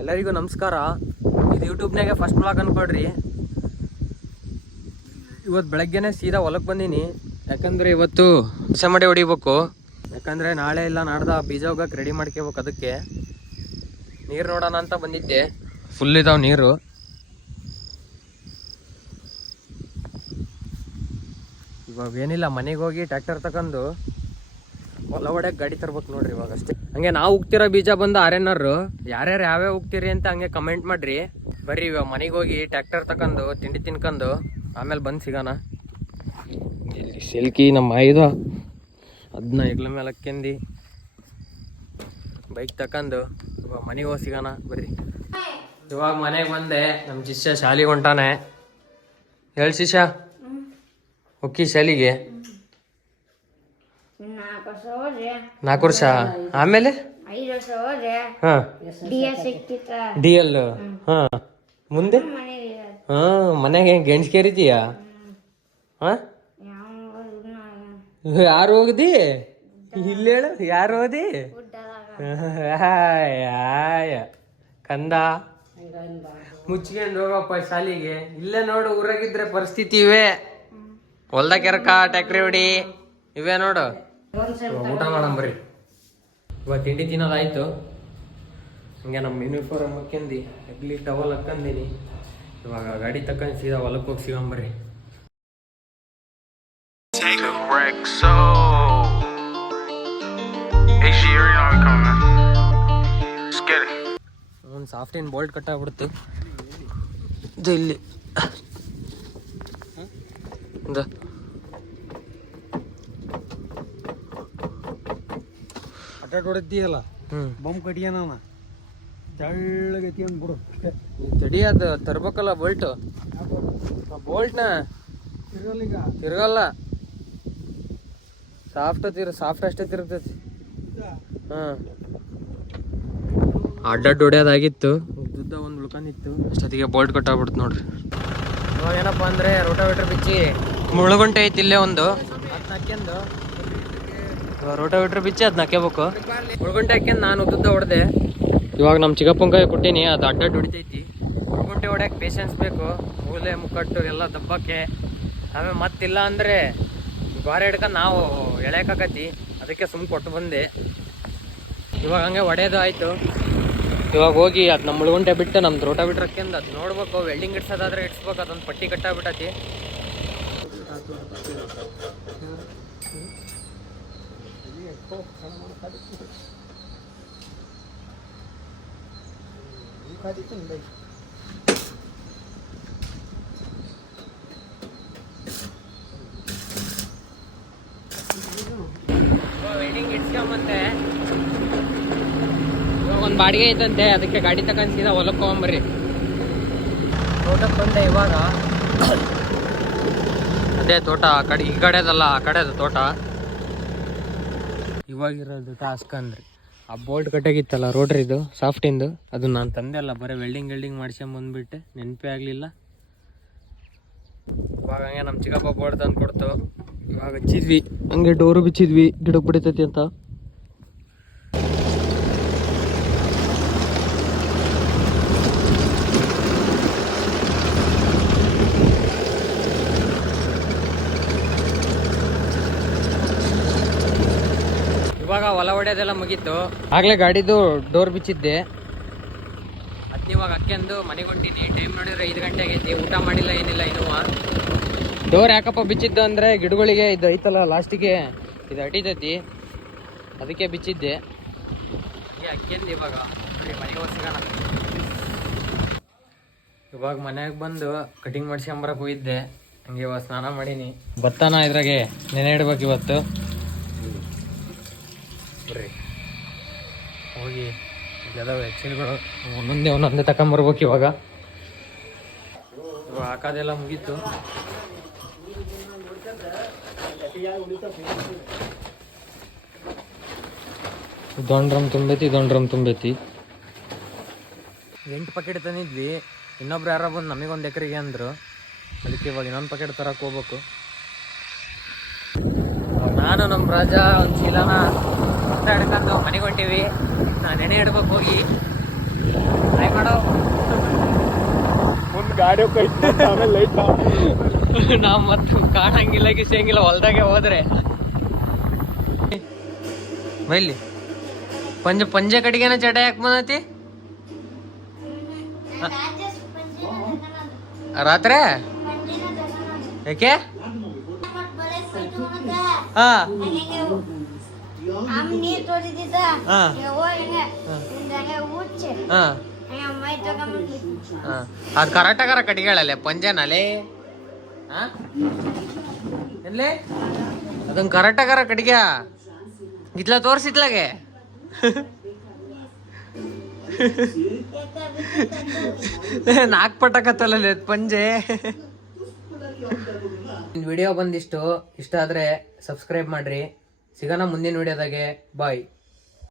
ಎಲ್ಲರಿಗೂ ನಮಸ್ಕಾರ. ಇದು ಯೂಟ್ಯೂಬ್ನಾಗೆ ಫಸ್ಟ್ ಬ್ಲಾಗ್ ಅನ್ಕೊಡ್ರಿ. ಇವತ್ತು ಬೆಳಗ್ಗೆನೆ ಸೀದಾ ಹೊಲಕ್ಕೆ ಬಂದೀನಿ. ಯಾಕಂದರೆ ಇವತ್ತು ಮಾಡಿ ಹೊಡಿಬೇಕು. ಯಾಕಂದರೆ ನಾಳೆ ಇಲ್ಲ ನಾಡ್ದ ಬೀಜ ಹೋಗಕ್ಕೆ ರೆಡಿ ಮಾಡ್ಕೋಬೇಕು. ಅದಕ್ಕೆ ನೀರು ನೋಡೋಣ ಅಂತ ಬಂದಿದ್ದೆ. ಫುಲ್ ಇದಾವೆ ನೀರು. ಇವಾಗ ಏನಿಲ್ಲ, ಮನೆಗೆ ಹೋಗಿ ಟ್ರ್ಯಾಕ್ಟರ್ ತಗೊಂಡು ಹೊಲ ಹೊಡ್ಯಕ್ಕೆ ಗಾಡಿ ತರ್ಬೇಕು ನೋಡ್ರಿ ಇವಾಗ ಅಷ್ಟೇ. ಹಂಗೆ ನಾವು ಹೋಗ್ತಿರೋ ಬೀಜ ಬಂದು ಆರ್ಎನ್ಆರ್. ಯಾರ್ಯಾರು ಯಾವ್ಯಾವ ಹೋಗ್ತೀರಿ ಅಂತ ಹಂಗೆ ಕಮೆಂಟ್ ಮಾಡ್ರಿ. ಬರ್ರಿ ಇವಾಗ ಮನೆಗೆ ಹೋಗಿ ಟ್ರ್ಯಾಕ್ಟರ್ ತಗೊಂಡು ತಿಂಡಿ ತಿನ್ಕೊಂಡು ಆಮೇಲೆ ಬಂದು ಸಿಗೋಣ. ಇಲ್ಲಿ ಸೆಲ್ಕಿ ನಮ್ಮ ಐದು ಅದನ್ನ ಹೆಗ್ಲ ಮೇಲೆ ಹಾಕ್ಯಂದು ಬೈಕ್ ತಕೊಂಡು ಇವಾಗ ಮನೆಗೆ ಹೋಗಿ ಸಿಗೋಣ. ಬರ್ರಿ ಇವಾಗ ಮನೆಗೆ ಬಂದೆ. ನಮ್ಮ ಶಿಷ್ಯ ಶಾಲೆಗೆ ಹೊಂಟಾನೆ. ಹೇಳಿ ಶಿಷ್ಯ, ಹೋಗಿ ಶಾಲಿಗೆ 4 ವರ್ಷ ಆಮೇಲೆ ಡಿ ಎಲ್. ಹಾ ಮುಂದೆ ಮನೆಗೆ ಗೆಣಸ್ ಕೇರಿದೀಯ? ಯಾರು ಹೋಗದಿ? ಇಲ್ಲಿ ಹೇಳು, ಯಾರು ಹೋದಿ? ಕಂದ ಮುಚ್ಕೊಂಡು ಹೋಗಪ್ಪ ಶಾಲಿಗೆ. ಇಲ್ಲೇ ನೋಡು, ಊರಾಗಿದ್ರೆ ಪರಿಸ್ಥಿತಿ ಇವೇ. ಹೊಲ್ದ ಕೆರಕ ಟ್ಯಾಕ್ರಿ ಹೊಡಿ ಇವೇ ನೋಡು. ಊಟ ಮಾಡಮ್ ಬರ್ರಿ. ಇವಾಗ ತಿಂಡಿ ತಿನ್ನೋದಾಯ್ತು. ಹಂಗೆ ನಮ್ಮ ಯೂನಿಫಾರ್ಮ್ ಹಾಕ್ಯಂದು ಎಗ್ಲಿ ಟವಲ್ ಹಾಕ್ಕಂದೀನಿ. ಇವಾಗ ಗಾಡಿ ತಕ್ಕಂಡು ಸೀದಾ ಹೊಲಕ್ಕೆ ಹೋಗಿ ಸಿಗಂಬರ್ರಿ. ಒಂದು ಸಾಫ್ಟಿನ್ ಬೋಲ್ಟ್ ಕಟ್ಟಾಗ್ಬಿಡ್ತು. ಇದು ಇಲ್ಲಿ ಅಟ್ಟಾಟ್ ಹೊಡೆದಿಯಲ್ಲ, ಬಂಬ್ ಕಟ್ಟಿಯನ ತೆಳ್ಳಗೈತಿ ಅಂದ್ಬಿಡು. ತಡಿ, ಅದು ತರ್ಬೇಕಲ್ಲ ಬೋಲ್ಟ್. ಬೋಲ್ಟ್ನ ತಿರ್ಗಲ್ಲ, ಸಾಫ್ಟ್ ಅಷ್ಟೇ ತಿರುಗ್ತೈತಿ. ಹಾಂ, ಅಡ್ಡಡ್ಡು ಹೊಡ್ಯೋದಾಗಿತ್ತು. ಉದ್ದ ಒಂದು ಉಳ್ಕೊಂಡಿತ್ತು, ಅಷ್ಟೊತ್ತಿಗೆ ಬೋಲ್ಟ್ ಕಟ್ಟಾಗ್ಬಿಡ್ತು ನೋಡ್ರಿ. ಇವಾಗ ಏನಪ್ಪ ಅಂದರೆ ರೋಟಾವೇಟ್ರ್ ಬಿಚ್ಚಿ ಮುಳುಗುಂಟೆ ಐತಿ ಇಲ್ಲೇ ಒಂದು, ಅದನ್ನ ಹಾಕ್ಯಂದು ರೋಟಾವೇಟ್ರ್ ಬಿಚ್ಚಿ ಅದನ್ನ ಹಾಕ್ಯಬೇಕು. ಮುಳುಗುಂಟೆ ಹಾಕ್ಯಂದು ನಾನು ಉದ್ದ ಹೊಡೆದೆ. ಇವಾಗ ನಮ್ಮ ಚಿಕ್ಕಪ್ಪಂಕಾಯಿ ಕೊಟ್ಟೀನಿ, ಅದು ಅಡ್ಡಡ್ಡು ಹೊಡಿತೈತಿ. ಮುಳುಗುಂಟೆ ಹೊಡ್ಯಕ್ಕೆ ಪೇಷನ್ಸ್ ಬೇಕು. ಮೂಲೆ ಮುಕ್ಕಟ್ಟು ಎಲ್ಲ ದಬ್ಬಕ್ಕೆ. ಆಮೇಲೆ ಮತ್ತಿಲ್ಲ ಅಂದರೆ ಗಾರೆ ಹಿಡ್ಕೊಂಡು ನಾವು ಎಳೆಯೋಕ್ಕಾಗತ್ತಿ. ಅದಕ್ಕೆ ಸುಮ್ಮನೆ ಕೊಟ್ಟು ಬಂದೆ. ಇವಾಗ ಹಂಗೆ ಹೊಡೆಯೋದು ಆಯಿತು. ಇವಾಗ ಹೋಗಿ ಅದು ನಮ್ಮ ಮುಳುಗುಂಟೆ ಬಿಟ್ಟು ನಮ್ದು ರೋಟಾವೇಟ್ರ್ ಹಾಕ್ಯಂದು ಅದು ನೋಡ್ಬೇಕು. ವೆಲ್ಡಿಂಗ್ ಇಡ್ಸೋದಾದ್ರೆ ಇಡ್ಸ್ಬೇಕು. ಅದೊಂದು ಪಟ್ಟಿ ಕಟ್ಟಾಗ್ಬಿಟ್ಟತಿ. ವೆಲ್ಡಿಂಗ್ ಇಡ್ಸ್ಕೊಂಬಂತೆ. ಇವಾಗ ಒಂದು ಬಾಡಿಗೆ ಐತಂತೆ, ಅದಕ್ಕೆ ಗಾಡಿ ತಗೊಂಡು ಸೀದಾ ಹೊಲಕ್ಕೆ ಹೋಗ್ಬರ್ರಿ. ತೋಟಕ್ಕೆ ಬಂದೆ ಇವಾಗ. ಅದೇ ತೋಟ ಆ ಕಡೆ, ಈ ಕಡೆದಲ್ಲ ಆ ಕಡೆದು ತೋಟ. ಇವಾಗಿರೋದು ಟಾಸ್ಕ್ ಅಂದ್ರೆ ಆ ಬೋಲ್ಟ್ ಕಟ್ಟಾಗಿತ್ತಲ್ಲ ರೋಟ್ರಿದು ಸಾಫ್ಟಿಂದು, ಅದು ನಾನು ತಂದೆ ಅಲ್ಲ, ಬರೀ ವೆಲ್ಡಿಂಗ್ ಮಾಡ್ಸ್ಕೊಂಬಂದ್ಬಿಟ್ಟೆ, ನೆನಪೇ ಆಗಲಿಲ್ಲ. ಇವಾಗ ಹಂಗೆ ನಮ್ಮ ಚಿಕ್ಕಪ್ಪ ಬೋಲ್ಟ್ ತಂದು ಕೊಡ್ತು. ಇವಾಗ ಹಚ್ಚಿದ್ವಿ, ಹಂಗೆ ಡೋರು ಬಿಚ್ಚಿದ್ವಿ ಗಿಡಕ್ಕೆ ಬಿಡಿತೈತಿ ಅಂತ. ಇವಾಗ ಹೊಲ ಹೊಡೆಯೋದೆಲ್ಲ ಮುಗೀತು. ಆಗಲೇ ಗಾಡಿದು ಡೋರ್ ಬಿಚ್ಚಿದ್ದೆ. ಅದನ್ನ ಇವಾಗ ಹಾಕ್ಯಂದು ಮನೆಗೆ ಹೊಂಟೀನಿ. ಟೈಮ್ ನೋಡಿದ್ರೆ 5 ಗಂಟೆ ಆಗೈತಿ. ಊಟ ಮಾಡಿಲ್ಲ, ಏನಿಲ್ಲ ಇನ್ನೂ. ಡೋರ್ ಯಾಕಪ್ಪ ಬಿಚ್ಚಿದ್ದು ಅಂದರೆ ಗಿಡಗಳಿಗೆ ಇದು ಐತಲ್ಲ ಲಾಸ್ಟಿಗೆ ಇದು ಅಟಿತೈತಿ, ಅದಕ್ಕೆ ಬಿಚ್ಚಿದ್ದೆ. ಹಂಗೆ ಹಾಕ್ಯಂದು ಇವಾಗ ಮನೆಗೆ ಹೋಗಿ ಸಿಗೋಣ. ಇವಾಗ ಮನೆಗೆ ಬಂದು ಕಟಿಂಗ್ ಮಾಡ್ಸ್ಕೊಂಬರಕ್ಕೆ ಹೋಗಿದ್ದೆ. ಹಂಗೆ ಇವಾಗ ಸ್ನಾನ ಮಾಡೀನಿ. ಭತ್ತನ ಇದ್ರಾಗೆ ನೆನೆ ಇಡ್ಬೇಕು ಇವತ್ತು. ಬರ್ರಿ ಹೋಗಿ ಇಲ್ಲದಾವೆ ಎಕ್ಸಿಲ್ಗಳು, ಒಂದೊಂದೇ ತಗೊಂಬರ್ಬೇಕು. ಇವಾಗ ಹಾಕೋದೆಲ್ಲ ಮುಗೀತು. ಇದೊಂದು ಡ್ರಮ್ ತುಂಬೈತಿ. 8 ಪ್ಯಾಕೆಟ್ ತಂದಿದ್ವಿ. ಇನ್ನೊಬ್ರು ಯಾರೋ ಬಂದು ನಮಗೊಂದು ಎಕರೆಗೆ ಅಂದರು. ಅದಕ್ಕೆ ಇವಾಗ ಇನ್ನೊಂದು ಪ್ಯಾಕೆಟ್ ತರಕ್ಕೆ ಹೋಗ್ಬೇಕು. ನಾನು ನಮ್ಮ ರಾಜ ಒಂದು ಚೀಲನ ಹಿಡ್ಕೊಂಡು ಮನೆಗೆ ಹೊಂಟೀವಿ. ನಾನು ನೆನೆ ಇಡ್ಬೇಕು ಹೋಗಿ. ಆಡಿಯೋ ಕೈ ಆಮೇಲೆ ಲೈಟ್ ನಾವ್ ಮತ್ತು ಕಾಣಂಗಿಲ್ಲ ಗಿಸಂಗಿಲ್ಲ ಹೊಲ್ದಾಗೆ ಹೋದ್ರೆ ಬೈಲಿ ಪಂಜೆ ಕಡೆಗೇನ ಚಟ ಯಾಕೆ ಬಂದತಿ ರಾತ್ರಿ ಯಾಕೆ ಹಾ ಅದ್ ಕರೆಕ್ಟಾಗಾರ ಕಟ್ಗಳಲ್ಲೇ ಪಂಜೆನಲ್ಲೇ ಎನ್ಲೇ ಅದನ್ ಕರೆಕ್ಟಾಗಾರ ಕಟ್ಗ್ಯ ಇತ್ಲ ತೋರ್ಸಿತ್ಲಾಗೆ ನಾಕ್ ಪಟಕತ್ತಲ್ಲ ಪಂಜೆ. ವಿಡಿಯೋ ಬಂದಿಷ್ಟು ಇಷ್ಟ ಆದ್ರೆ ಸಬ್ಸ್ಕ್ರೈಬ್ ಮಾಡ್ರಿ. ಸಿಗೋಣ ಮುಂದಿನ ವಿಡಿಯೋದಾಗೆ. ಬಾಯ್.